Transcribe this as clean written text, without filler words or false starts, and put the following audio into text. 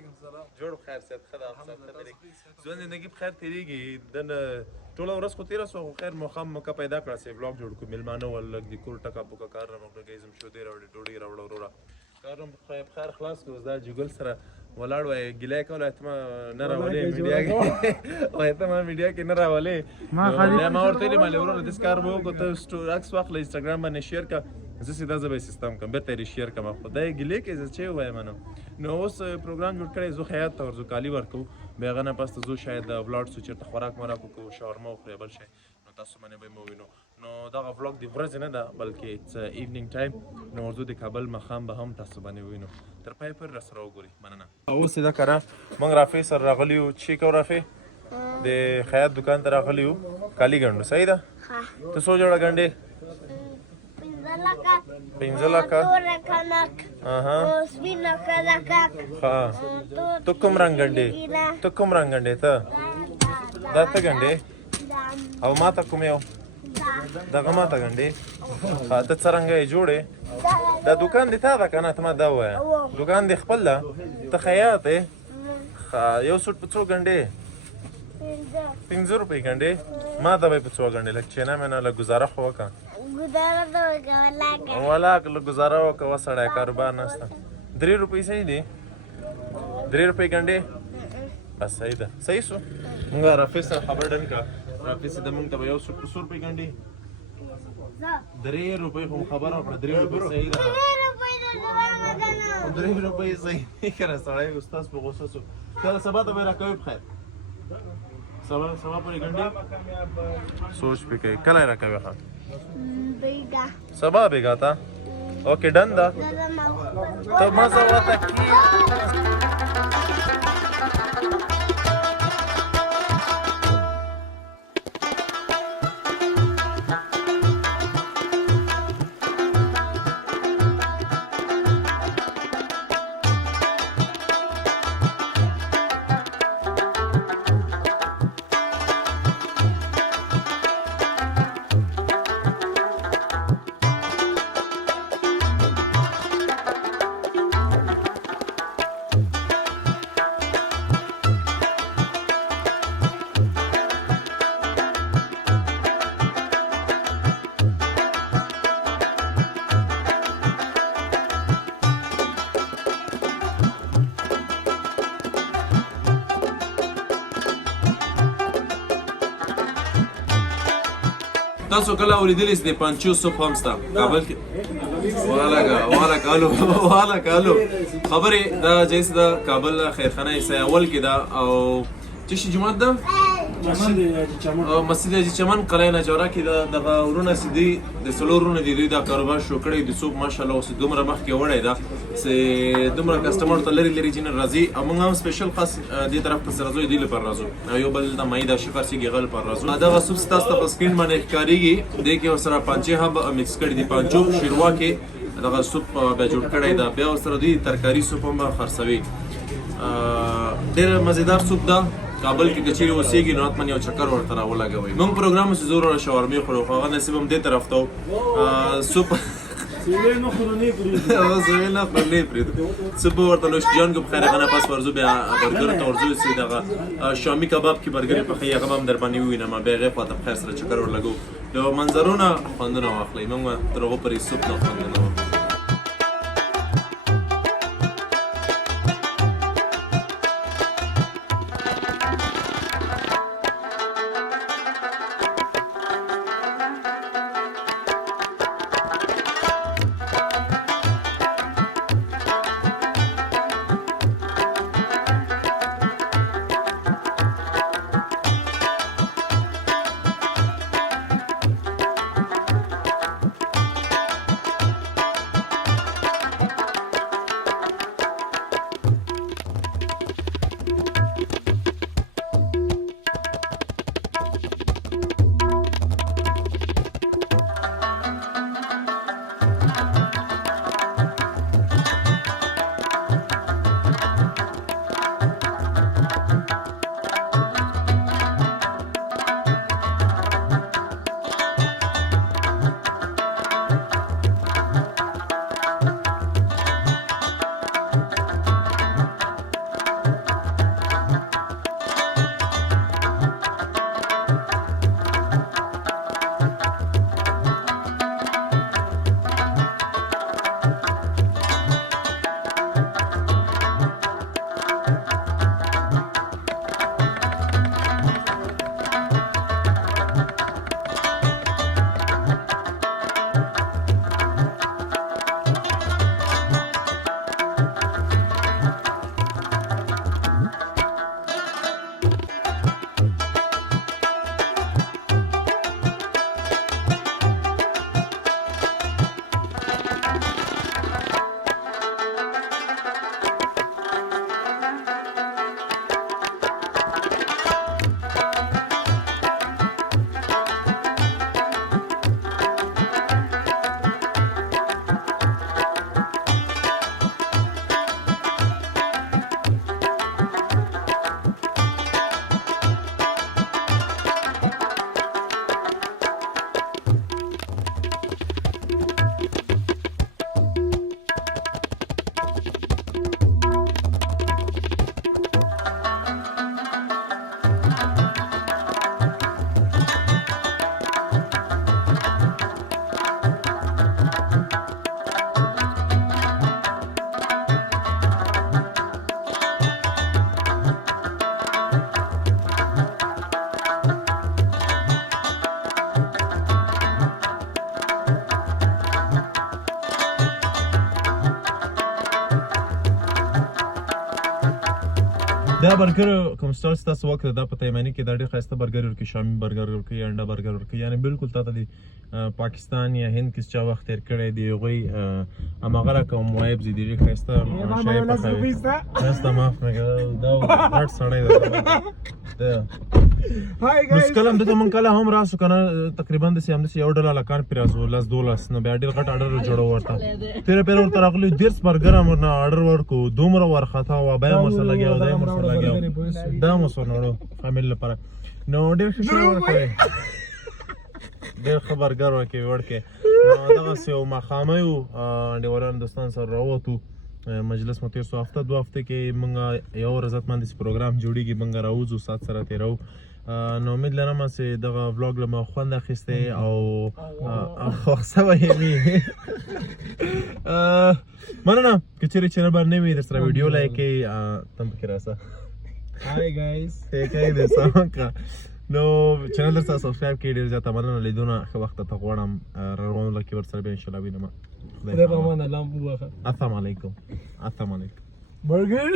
وعلیکم السلام. جوړ خیر سید خدا ځوان زندگی په خیر تیریږي د ټوله ورځ خو تیره سو خیر مخام موقع پیدا کړه سي بلاګ جوړ کو ملمانه ول د کور ټکا پوکا کار نه موږ گیزم شو دی راوړي ډوډۍ راوړو ورا کارم خیر خلاص کو دا جګل سره ولاړ وای ګلای کوله اتما نه راولې میډیا کې او اتما میډیا کې نه راولې ما ورته مالې ورو د سکار وو کو ته سټورکس واخل انستګرام باندې شیر کا زه سیده زه به سیستم کوم به تیری شیر کوم خدای ګلې کې زه چې وای منم نو اوس پروګرام جوړ کړی زه خیاط ته ورزو کالی ورکو بیغه نه پسته زه شاید ولاړ سو چې خوراک مراکو کو شاورما خو بل شي نو تاسو باندې به مو وینو نو دا vlog دی ورځ نه ده بلکې اټس ایونینګ ټایم نو ورزو د کابل مخام به هم تاسو باندې وینو تر پای پر رسره وګوري مننه اوس دا کرا مونږ رافي سره راغلیو چې کو رافي د خیاط دکان ته راغلیو کالی ګندو صحیح ده ها ته سو جوړه ګندې 15 لکه اها ها تو کوم رنگ ګندې ته دا ته ګندې او ما ته کوم یو دغه ما ته ګندې ها ته څرنګه یې جوړې دا دکان دې تا ده که نه ته ما دا ووایه دکان دې خپل ده ته خیاط یې یو سوټ په څو ګندې 15 روپۍ ګندې ما ته به یې په څو ګندې لږ چینه مینه لږ ګزاره خو وکړه ولاک لږ ګزاره وکړه وسړی کاروبار نشته 3 روپۍ صحیح دي 3 روپۍ ګندې بس صحیح ده صحیح سو مونږ رافي سره خبر ډن کړه رافي سره مونږ ته به یو سوټ په 100 روپۍ ګندې 3 روپۍ خو خبره وکړه 3 روپۍ صحیح ده 3 روپۍ صحیح نه کړه سړی استاد په غوسه سو کله سبا ته به راکوي بخیر سبا پورې ګندې سوچ پې کوي کله راکوي ښه سبا بیگا تا اوکے ڈن دا تو مزہ ہوتا کی تاسو کله اوریدلی د پانچو سوپ هم ستا کابل کې والا کالو خبرې دا جیسه دا کابل خیرخانه ایسا اول کې دا او چې جمعه ده مسجد حاجي چمن قلعه نجوره کې دغه ورونه سیدي د سلور ورونه دي دوی دا کاروبار شروع کړی د سوپ ماشاءالله اوس دومره مخکې وړی ده چې دومره کسټمر ته لري چې نه راځي او موږ هم سپیشل خاص دې طرف ته راځو دې لپاره راځو یو بل د مایده شفر سي ګغل پر راځو دغه سوپ ستاسو په سکرین باندې ښکاریږي دې کې ورسره پانچه هب مکس کړی دي پانچو شیروا کې دغه سوپ به جوړ کړی دا بیا ورسره دوی ترکاری سوپ هم خرڅوي ډېر مزیدار سوپ ده کابل کې کچېرې اوسېږي نو حتما یو چکر ورته راولګوئ موږ پروګرام چې زور شاورمې خورو خو هغه نصیب هم دې طرف ته سوپ سویل نه خورو نه پرېږدو سوپ ورته نوشجان کو بخیر هغه نه پس ورځو بیا برګر ته ورځو چې دغه شامي کباب کې برګر پخوي هغه هم در باندې ووینم بیا هغې خوا ته بخیر سره چکر ورلګو یو منظرونه خوندونه واخلئ موږ تر هغو پورې سوپ نه خوندونه واخلو دا برګر کوم سټال تاسو وکړه دا په تایمانی کې دا ډېر ښایسته برګر ورکوي شامي برګر ورکوي انډا برګر ورکوي یعنی بالکل تاسو د پاکستان یا هند کې چا وخت تیر کړی دی هغوی هماغه کوم وایب دي ډېر ښایسته شی پخوي تاسو معاف نه کړه دا غټ سړی دی نو کله دته مونږ کله هم راسو کنه تقریبا د سیام د یو ډول لکان پیرازو لاس 12 نو بیا ډېر غټ اډر جوړو ورته پیر ورته راغلی ډېر برګر امر نه اډر ورکو دومره ورخته و بیا مو سره لګیا دا مو سره لګیا دا مو سره نوړو فامیل لپاره نو ډېر ښه ورکوي ډېر ښه برګر ورکوي ورکې نو دغسې یو ماښامه یو انډیوالان دوستان سره راووتو مجلس مو تېر سو هفته 2 هفته کې موږ یو عزتمند داسې پروګرام جوړېږي موږ راوځو سات سره تېروو نو امید لرم چې دغه ولاګ له ما خوند اخیستی او خوښ سوی وي مننه که چېرې چینل باندې نه وي درسره ویډیو لایک کړئ تم پکې راسه هاي guys کوي دی سم کړه نو چینل درسره سبسکرایب کړئ ډېر زیاته مننه لیدونه ښه وخت ته غواړم رغونو کې ورسره بیا انشاءالله وینم خدای په امان الله مو وبخښه السلام علیکم برګر